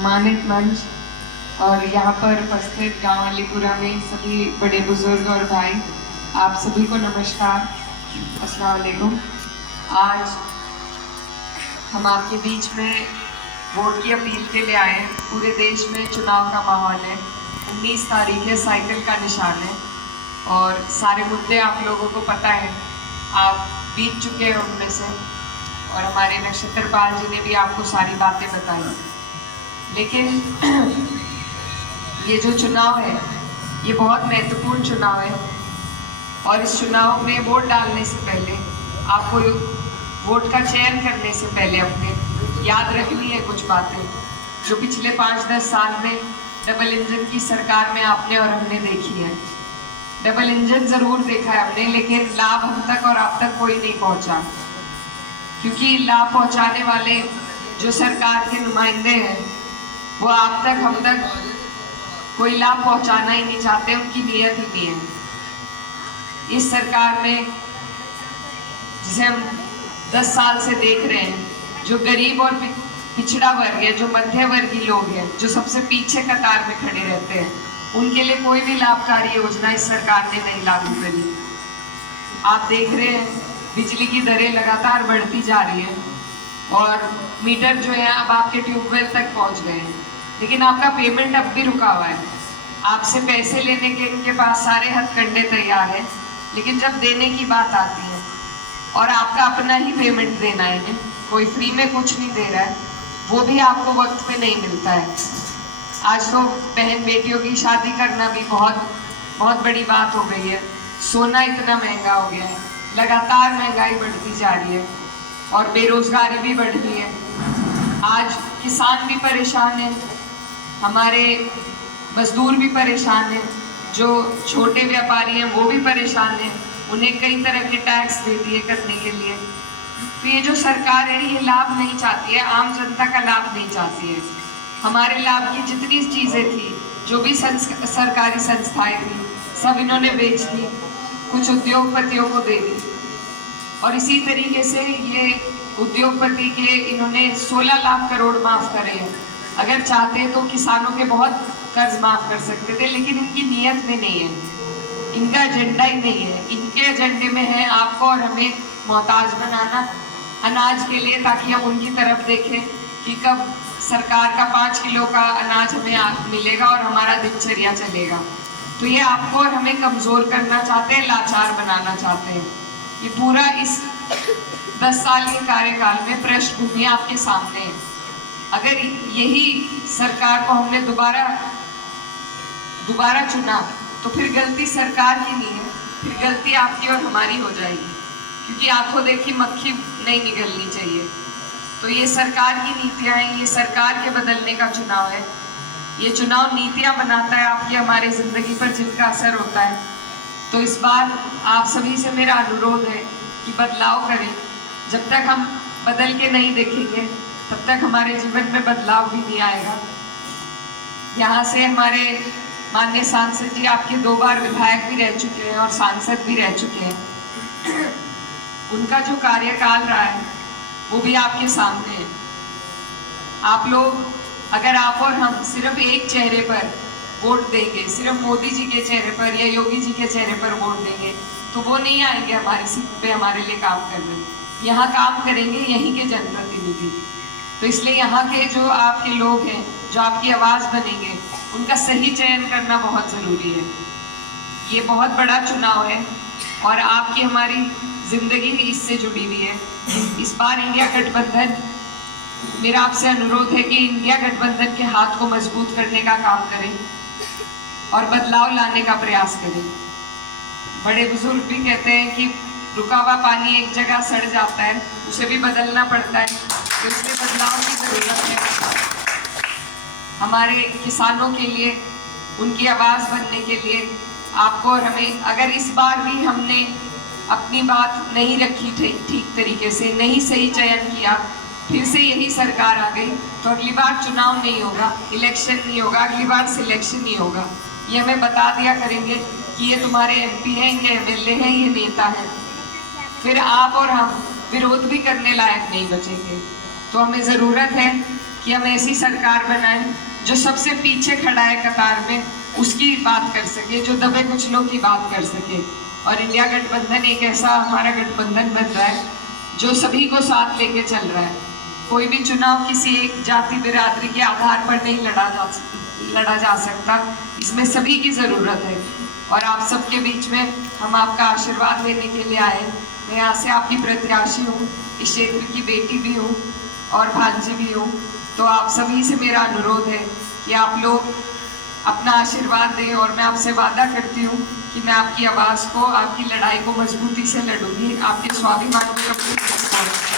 सम्मानित मंच और यहाँ पर उपस्थित गाँव अलीपुरा में सभी बड़े बुजुर्ग और भाई, आप सभी को नमस्कार, अस्सलाम वालेकुम। आज हम आपके बीच में वोट की अपील के लिए आए हैं। पूरे देश में चुनाव का माहौल है। 19 तारीख है, साइकिल का निशान है और सारे मुद्दे आप लोगों को पता है, आप बीत चुके हैं उनमें से और हमारे नक्षत्रपाल जी ने भी आपको सारी बातें बताई। लेकिन ये जो चुनाव है ये बहुत महत्वपूर्ण चुनाव है और इस चुनाव में वोट डालने से पहले आपको वोट का चयन करने से पहले अपने याद रखनी है कुछ बातें जो पिछले 5-10 साल में डबल इंजन की सरकार में आपने और हमने देखी है। डबल इंजन जरूर देखा है हमने, लेकिन लाभ हम तक और आप तक कोई नहीं पहुंचा, क्योंकि लाभ पहुंचाने वाले जो सरकार के नुमाइंदे हैं वो आप तक हम तक कोई लाभ पहुंचाना ही नहीं चाहते, उनकी नीयत ही नहीं है। इस सरकार में जिसे हम 10 साल से देख रहे हैं, जो गरीब और पिछड़ा वर्ग है, जो मध्य वर्गीय लोग हैं, जो सबसे पीछे कतार में खड़े रहते हैं, उनके लिए कोई भी लाभकारी योजना इस सरकार ने नहीं लागू करी। आप देख रहे हैं बिजली की दरें लगातार बढ़ती जा रही है और मीटर जो है अब आपके ट्यूबवेल तक पहुंच गए हैं, लेकिन आपका पेमेंट अब भी रुका हुआ है। आपसे पैसे लेने के इनके पास सारे हथकंडे तैयार हैं, लेकिन जब देने की बात आती है और आपका अपना ही पेमेंट देना है, इन्हें कोई फ्री में कुछ नहीं दे रहा है, वो भी आपको वक्त पे नहीं मिलता है। आज तो बहन बेटियों की शादी करना भी बहुत बड़ी बात हो गई है। सोना इतना महंगा हो गया है, लगातार महंगाई बढ़ती जा रही है और बेरोजगारी भी बढ़ रही है। आज किसान भी परेशान है, हमारे मजदूर भी परेशान हैं, जो छोटे व्यापारी हैं वो भी परेशान हैं, उन्हें कई तरह के टैक्स दे दिए करने के लिए। तो ये जो सरकार है ये लाभ नहीं चाहती है, आम जनता का लाभ नहीं चाहती है। हमारे लाभ की जितनी चीज़ें थी, जो भी सरकारी संस्थाएं थी, सब इन्होंने बेच दी, कुछ उद्योगपतियों को दे दी और इसी तरीके से ये उद्योगपति के इन्होंने 16 लाख करोड़ माफ करे हैं। अगर चाहते तो किसानों के बहुत कर्ज माफ कर सकते थे, लेकिन इनकी नीयत में नहीं है, इनका एजेंडा ही नहीं है। इनके एजेंडे में है आपको और हमें मोहताज बनाना अनाज के लिए, ताकि हम उनकी तरफ देखें कि कब सरकार का 5 किलो का अनाज हमें मिलेगा और हमारा दिनचर्या चलेगा। तो ये आपको और हमें कमज़ोर करना चाहते हैं, लाचार बनाना चाहते हैं। ये पूरा इस 10 साल के कार्यकाल में पृष्ठभूमि आपके सामने है। अगर यही सरकार को हमने दोबारा चुना तो फिर गलती सरकार की नहीं है, फिर गलती आपकी और हमारी हो जाएगी, क्योंकि आंखों देखी मक्खी नहीं निकलनी चाहिए। तो ये सरकार की नीतियाँ हैं, ये सरकार के बदलने का चुनाव है। ये चुनाव नीतियाँ बनाता है आपकी हमारी ज़िंदगी पर, जिनका असर होता है। तो इस बार आप सभी से मेरा अनुरोध है कि बदलाव करें। जब तक हम बदल के नहीं देखेंगे तब तक हमारे जीवन में बदलाव भी नहीं आएगा। यहाँ से हमारे माननीय सांसद जी आपके 2 बार विधायक भी रह चुके हैं और सांसद भी रह चुके हैं। उनका जो कार्यकाल रहा है वो भी आपके सामने है। आप लोग, अगर आप और हम सिर्फ एक चेहरे पर वोट देंगे, सिर्फ मोदी जी के चेहरे पर या योगी जी के चेहरे पर वोट देंगे, तो वो नहीं आएंगे हमारी सीट पे हमारे लिए काम करने। यहाँ काम करेंगे यहीं के जनप्रतिनिधि। तो इसलिए यहाँ के जो आपके लोग हैं, जो आपकी आवाज़ बनेंगे, उनका सही चयन करना बहुत ज़रूरी है। ये बहुत बड़ा चुनाव है और आपकी हमारी ज़िंदगी इससे जुड़ी हुई है। इस बार इंडिया गठबंधन, मेरा आपसे अनुरोध है कि इंडिया गठबंधन के हाथ को मजबूत करने का काम करें और बदलाव लाने का प्रयास करें। बड़े बुजुर्ग भी कहते हैं कि रुका हुआ पानी एक जगह सड़ जाता है, उसे भी बदलना पड़ता है, तो इसलिए बदलाव की ज़रूरत है। हमारे किसानों के लिए, उनकी आवाज़ बनने के लिए आपको और हमें, अगर इस बार भी हमने अपनी बात नहीं रखी ठीक तरीके से, नहीं सही चयन किया, फिर से यही सरकार आ गई, तो अगली बार चुनाव नहीं होगा, इलेक्शन नहीं होगा, अगली बार सिलेक्शन नहीं होगा। ये हमें बता दिया करेंगे कि ये तुम्हारे MP हैं, ये MLA हैं, ये नेता हैं, फिर आप और हम विरोध भी करने लायक नहीं बचेंगे। तो हमें ज़रूरत है कि हम ऐसी सरकार बनाएं जो सबसे पीछे खड़ा है कतार में उसकी बात कर सके, जो दबे कुचलों की बात कर सके। और इंडिया गठबंधन एक ऐसा हमारा गठबंधन बन रहा है जो सभी को साथ लेके चल रहा है। कोई भी चुनाव किसी एक जाति बिरादरी के आधार पर नहीं लड़ा जा सकता, इसमें सभी की ज़रूरत है। और आप सबके बीच में हम आपका आशीर्वाद लेने के लिए आए। मैं यहाँ से आपकी प्रत्याशी हूँ, इस क्षेत्र की बेटी भी हूँ और भांजी भी हूँ। तो आप सभी से मेरा अनुरोध है कि आप लोग अपना आशीर्वाद दें और मैं आपसे वादा करती हूँ कि मैं आपकी आवाज़ को, आपकी लड़ाई को मजबूती से लड़ूंगी, आपके स्वाभिमान को कभी नहीं छोड़ूंगी।